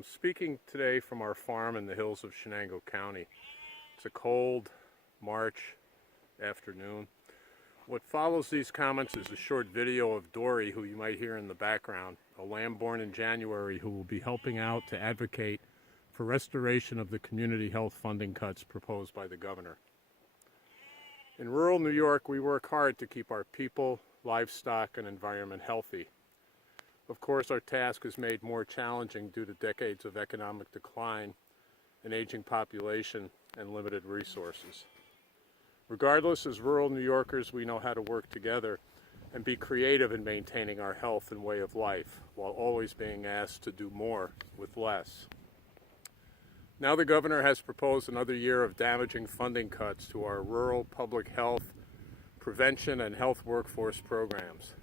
I'm speaking today from our farm in the hills of Shenango County. It's a cold March afternoon. What follows these comments is a short video of Dory, who you might hear in the background, a lamb born in January who will be helping out to advocate for restoration of the community health funding cuts proposed by the governor. In rural New York, we work hard to keep our people, livestock, and environment healthy. Of course, our task is made more challenging due to decades of economic decline, an aging population, and limited resources. Regardless, as rural New Yorkers, we know how to work together and be creative in maintaining our health and way of life, while always being asked to do more with less. Now the governor has proposed another year of damaging funding cuts to our rural public health, prevention, and health workforce programs.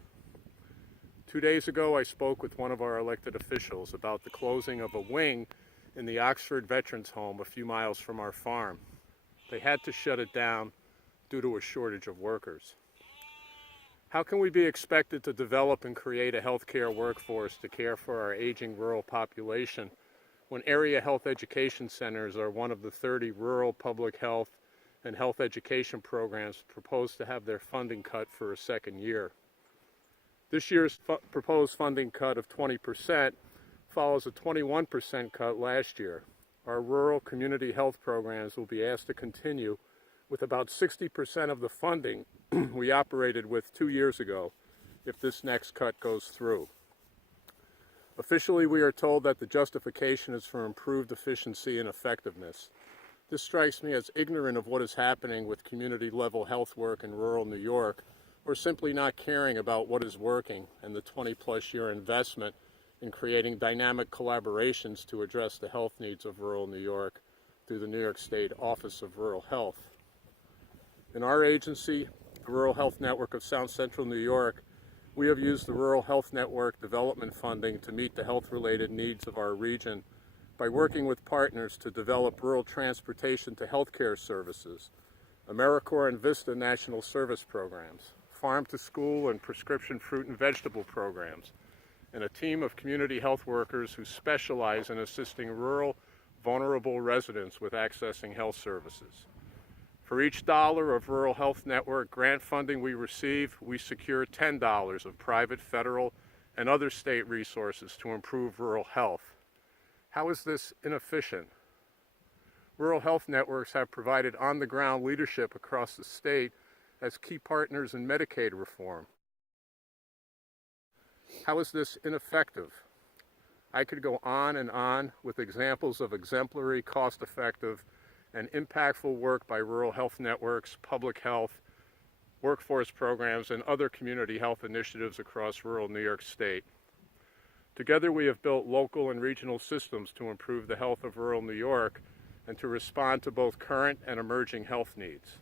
2 days ago, I spoke with one of our elected officials about the closing of a wing in the Oxford Veterans Home a few miles from our farm. They had to shut it down due to a shortage of workers. How can we be expected to develop and create a healthcare workforce to care for our aging rural population when area health education centers are one of the 30 rural public health and health education programs proposed to have their funding cut for a second year? This year's proposed funding cut of 20% follows a 21% cut last year. Our rural community health programs will be asked to continue with about 60% of the funding we operated with 2 years ago if this next cut goes through. Officially, we are told that the justification is for improved efficiency and effectiveness. This strikes me as ignorant of what is happening with community-level health work in rural New York, or simply not caring about what is working and the 20-plus year investment in creating dynamic collaborations to address the health needs of rural New York through the New York State Office of Rural Health. In our agency, the Rural Health Network of South Central New York, we have used the Rural Health Network development funding to meet the health-related needs of our region by working with partners to develop rural transportation to healthcare services, AmeriCorps and Vista National Service programs, farm-to-school and prescription fruit and vegetable programs, and a team of community health workers who specialize in assisting rural, vulnerable residents with accessing health services. For each dollar of Rural Health Network grant funding we receive, we secure $10 of private, federal, and other state resources to improve rural health. How is this inefficient? Rural health networks have provided on-the-ground leadership across the state as key partners in Medicaid reform. How is this ineffective? I could go on and on with examples of exemplary, cost-effective, and impactful work by rural health networks, public health, workforce programs, and other community health initiatives across rural New York State. Together, we have built local and regional systems to improve the health of rural New York and to respond to both current and emerging health needs.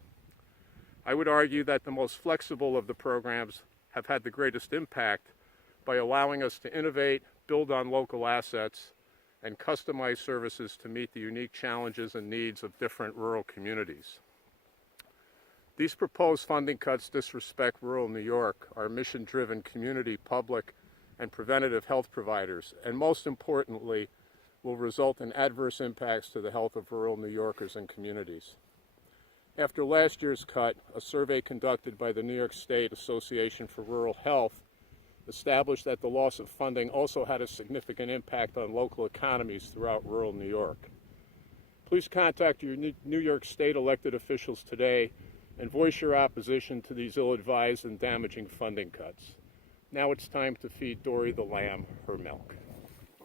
I would argue that the most flexible of the programs have had the greatest impact by allowing us to innovate, build on local assets, and customize services to meet the unique challenges and needs of different rural communities. These proposed funding cuts disrespect rural New York, our mission-driven community, public, and preventative health providers, and most importantly, will result in adverse impacts to the health of rural New Yorkers and communities. After last year's cut, a survey conducted by the New York State Association for Rural Health established that the loss of funding also had a significant impact on local economies throughout rural New York. Please contact your New York State elected officials today and voice your opposition to these ill-advised and damaging funding cuts. Now it's time to feed Dory the lamb her milk.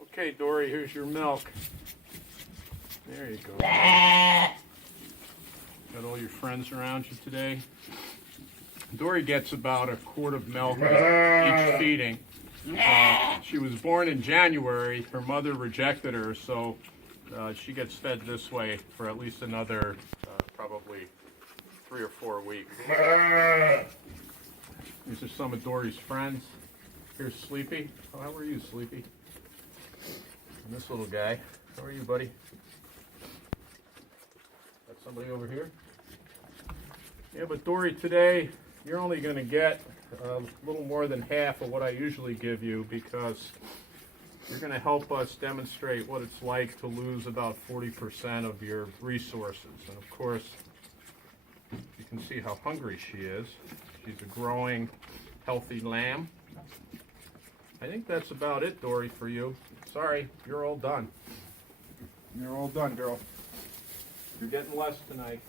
Okay, Dory, here's your milk. There you go. Got all your friends around you today. Dory gets about a quart of milk each feeding. She was born in January. Her mother rejected her, so she gets fed this way for at least another probably 3 or 4 weeks. These are some of Dory's friends. Here's Sleepy. Oh, how are you, Sleepy? And this little guy. How are you, buddy? Got somebody over here? Yeah, but Dory, today you're only going to get a little more than half of what I usually give you because You're going to help us demonstrate what it's like to lose about 40% of your resources. And of course, you can see how hungry she is. She's a growing, healthy lamb. I think that's about it, Dory, for you. Sorry, you're all done. You're all done, girl. You're getting less tonight.